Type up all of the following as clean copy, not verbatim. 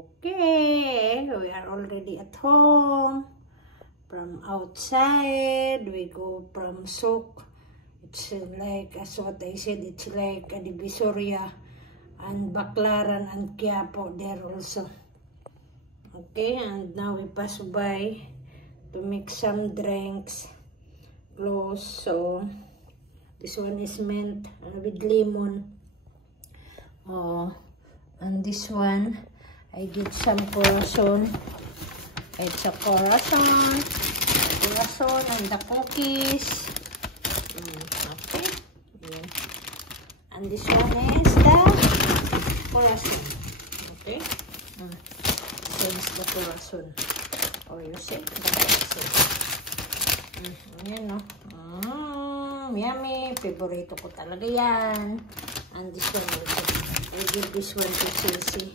Okay, we are already at home. From outside, we go from Souk. It's like, as what I said, it's like a Divisoria and Baclaran and Quiapo there also. Okay, and now we pass by to mix some drinks. Close, so this one is mint with lemon. Oh, and this one, I get some corazon. It's a corazon and the cookies. Okay. Yeah. And this one is the corazon. Okay. Same as the corazon. Or you see the corazon. Ayan, no? Yummy. Favorito ko talaga yan. And this one also. I give this one to Sissy.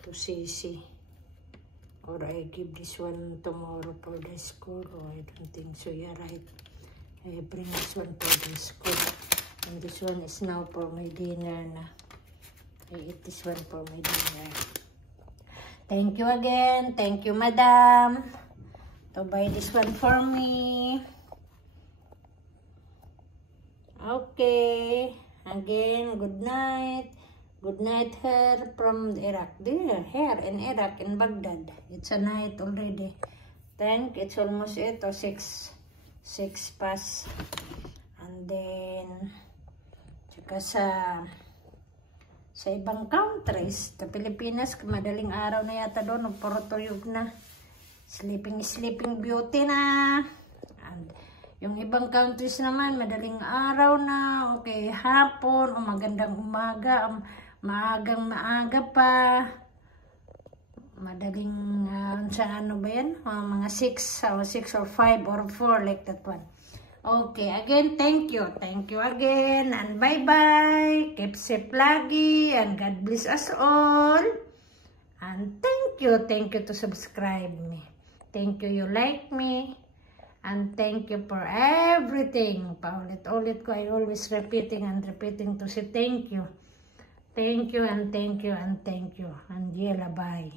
To Sissy. Or I give this one tomorrow for the school. Oh, I don't think so. You're right. I bring this one for the school. And this one is now for my dinner na. I eat this one for my dinner. Thank you again. Thank you, Madam, to buy this one for me. Okay. Again, good night. Good night here from Iraq. There, here in Iraq, in Baghdad. It's a night already. Then, it's almost 8 or 6 past. And then, tsaka sa ibang countries, sa Pilipinas, madaling araw na yata doon, puro tuyog na. Sleeping beauty na. And yung ibang countries naman, madaling araw na, okay, hapon, o magandang umaga, maaga pa. Madaling, sa ano ba yan? Mga 6 or 5 or 4, like that one. Okay, again, thank you. Thank you again. And bye-bye. Keep safe lagi. And God bless us all. And thank you. Thank you to subscribe me. Thank you like me. And thank you for everything. Paulit-ulit ko. I always repeating to say thank you. Thank you and thank you and thank you. And yela bye.